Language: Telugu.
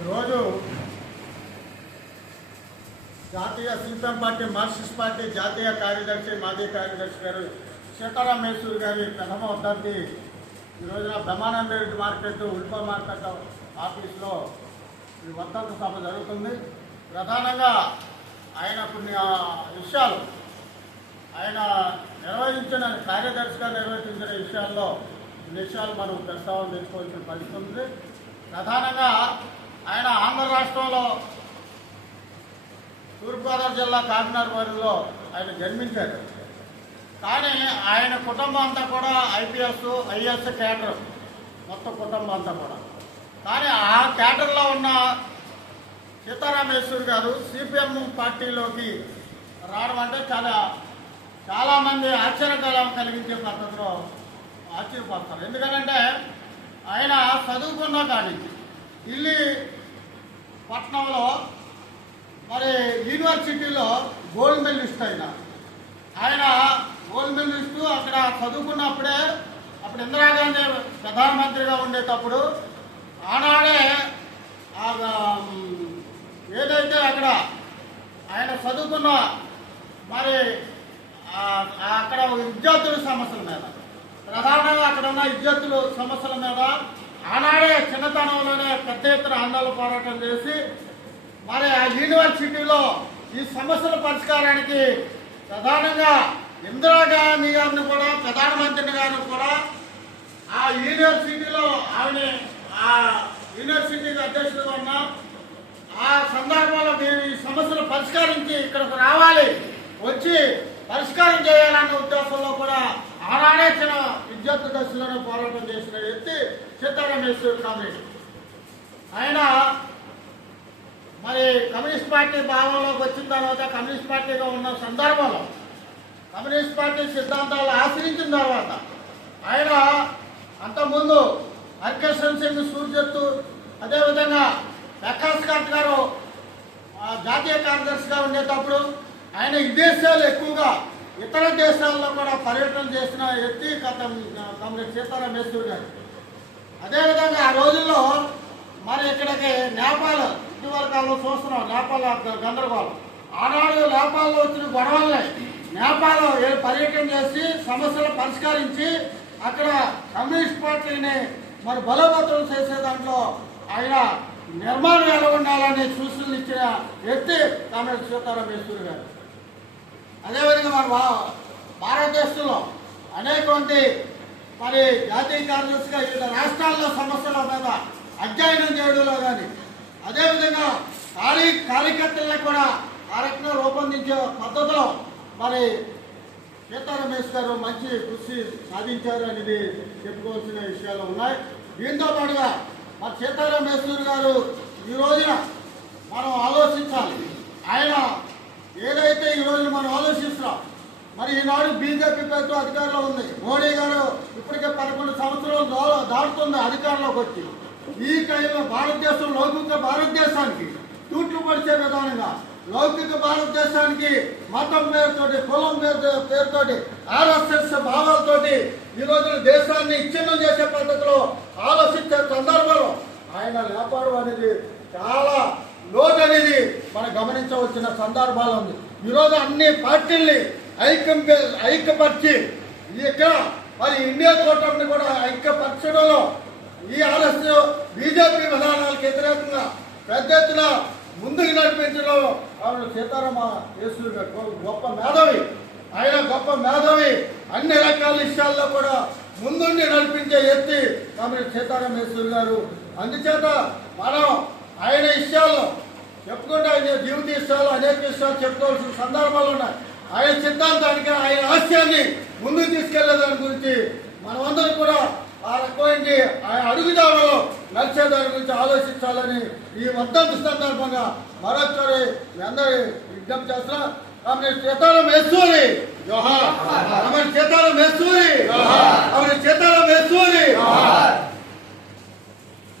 ఈరోజు జాతీయ సిపిఎం పార్టీ మార్క్సిస్ట్ పార్టీ జాతీయ కార్యదర్శి మాజీ కార్యదర్శి గారు సీతారాం యేచూరి గారి ప్రథమ వర్ధంతి ఈ రోజున బ్రహ్మానంద రెడ్డి మార్కెట్ ఉల్పా మార్కెట్ ఆఫీస్లో ఈ వర్ధంతి సభ జరుగుతుంది. ప్రధానంగా ఆయన కొన్ని విషయాలు ఆయన నిర్వహించిన కార్యదర్శిగా నిర్వహించిన విషయాల్లో విషయాలు మనం ప్రస్తావన తెచ్చుకోవాల్సిన పరిస్థితి ఉంది. ప్రధానంగా ఆయన ఆంధ్ర రాష్ట్రంలో తూర్పుగోదావరి జిల్లా కాకినాడ పరిధిలో ఆయన జన్మించారు. కానీ ఆయన కుటుంబం అంతా కూడా ఐపీఎస్ ఐఏఎస్ క్యాడర్, మొత్తం కుటుంబం అంతా కూడా. కానీ ఆ క్యాడర్లో ఉన్న సీతారాం యేచూరి గారు సిపిఎం పార్టీలోకి రావడం అంటే చాలామంది ఆశ్చర్యకరం కలిగించే పద్ధతిలో ఆశ్చర్యపడతారు. ఎందుకంటే ఆయన చదువుకున్న కానీ ఢిల్లీ పట్టణంలో మరి యూనివర్సిటీలో గోల్డ్ మెడలిస్ట్ ఆయన గోల్డ్ మెడలిస్టు. అక్కడ చదువుకున్నప్పుడే అప్పుడు ఇందిరాగాంధీ ప్రధానమంత్రిగా ఉండేటప్పుడు ఆనాడే ఏదైతే అక్కడ ఆయన చదువుకున్న మరి అక్కడ విద్యార్థుల సమస్యల మీద, ప్రధానంగా అక్కడ ఉన్న విద్యార్థుల సమస్యల మీద ఆనాడే చిన్నతనంలోనే పెద్ద ఎత్తున ఆందోళన పోరాటం చేసి మరి ఆ యూనివర్సిటీలో ఈ సమస్యల పరిష్కారానికి ప్రధానంగా ఇందిరాగాంధీ గారిని కూడా, ప్రధానమంత్రి గారిని కూడా ఆ యూనివర్సిటీలో ఆవిడ ఆ యూనివర్సిటీకి అధ్యక్షుడుగా ఉన్న ఆ సందర్భంలో మేము ఈ సమస్యలు పరిష్కరించి ఇక్కడికి రావాలి, వచ్చి పరిష్కారం చేయాలన్న ఉద్దేశంలో కూడా ఆనాడే చిన్న విద్యార్థి దశలోనే పోరాటం చేసిన వ్యక్తి సీతారాం యేచూరి కామ్రేడ్. ఆయన మరి కమ్యూనిస్ట్ పార్టీ భావంలోకి వచ్చిన తర్వాత కమ్యూనిస్ట్ పార్టీగా ఉన్న సందర్భంలో కమ్యూనిస్ట్ పార్టీ సిద్ధాంతాలు ఆశ్రయించిన తర్వాత ఆయన అంతకుముందు హరికిషన్ సింగ్ సూర్జత్తు, అదేవిధంగా ప్రకాష్ కాంత్ గారు జాతీయ కార్యదర్శిగా ఉండేటప్పుడు ఆయన విదేశాలు ఎక్కువగా ఇతర దేశాల్లో కూడా పర్యటన చేసిన వ్యక్తి కామ్రేడ్ సీతారాం యేచూరి గారు. అదేవిధంగా ఆ రోజుల్లో మరి ఇక్కడికి నేపాల్ ఇటీవల కాలంలో చూస్తున్నాం, నేపాల్ గందరగోళం. ఆనాడు నేపాల్లో వచ్చిన గొడవల్ని నేపాల్ పర్యటన చేసి సమస్యలు పరిష్కరించి అక్కడ కమ్యూనిస్ట్ పార్టీని మరి బలోపేతం చేసే దాంట్లో ఆయన నిర్మాణం ఎలా ఉండాలని సూచనలు ఇచ్చిన వ్యక్తి కామ్రేడ్ సీతారాం యేచూరి గారు. అదేవిధంగా మన భారతదేశంలో అనేకమంది మరి జాతీయ కార్యదర్శిగా వివిధ రాష్ట్రాల్లో సమస్యల మీద అధ్యయనం చేయడంలో కానీ, అదేవిధంగా కార్యకర్తలను కూడా ఆ రకంగా రూపొందించే పద్ధతిలో మరి సీతారాం యేచూరి గారు మంచి కృషి సాధించారు అనేది చెప్పుకోవాల్సిన విషయాలు ఉన్నాయి. దీంతో పాటుగా మరి సీతారాం యేచూరి గారు ఈ రోజున మనం ఆలోచించాలి. ఆయన ఏదైతే ఈ రోజు మనం ఆలోచిస్తున్నాం, మరి ఈనాడు బీజేపీ ప్రభుత్వం అధికారంలో ఉంది. మోడీ గారు ఇప్పటికే 11 సంవత్సరాలు దాటుతుంది అధికారంలోకి వచ్చి. ఈ టైంలో భారతదేశం లౌకిక భారతదేశానికి తూట్లు పడిచే విధానంగా, లౌకిక భారతదేశానికి మతం పేరుతోటి, కులం పేరుతోటి, ఆర్ఎస్ఎస్ భావాలతోటి ఈ రోజు దేశాన్ని ఇచ్ఛిన్నం చేసే పద్ధతిలో ఆలోచించే సందర్భంలో ఆయన లేపడం అనేది చాలా లోటు అనేది మనం గమనించవలసిన సందర్భాలు ఉంది. ఈరోజు అన్ని పార్టీల్ని ఐక్యపరిచి ఇక్కడ మరి ఇండియా కూటమిని కూడా ఐక్యపరచడంలో ఈ ఆలస్యం బీజేపీ విధానాలకు వ్యతిరేకంగా పెద్ద ఎత్తున ముందుకు నడిపించడంలో ఆవిడ సీతారాం యేచూరి గారు గొప్ప మేధావి. ఆయన గొప్ప మేధావి. అన్ని రకాల విషయాల్లో కూడా ముందుండి నడిపించే వ్యక్తి కామ్రేడ్ సీతారాం యేచూరి గారు. అందుచేత మనం ఆయన విషయాల్లో చెప్పుకుంటే ఆయన జీవిత విషయాలు అనేక విషయాలు చెప్పుకోవాల్సిన సందర్భాలు ఉన్నాయి. ఆయన సిద్ధాంతానికి, ఆయన ఆశయాన్ని ముందుకు తీసుకెళ్లే దాని గురించి మనమందరం కూడా ఆ రకమైన ఆయన అడుగుదాడలో నడిచే దాని గురించి ఆలోచించాలని ఈ వర్ధంతి సందర్భంగా మరొకసారి మీ అందరి విజ్ఞప్తి చేస్తున్నా. కామ్రేడ్ సీతారాం యేచూరి జోహార్. కామ్రేడ్ సీతారాం యేచూరి జోహార్. కామ్రేడ్ సీతారాం యేచూరి జోహార్.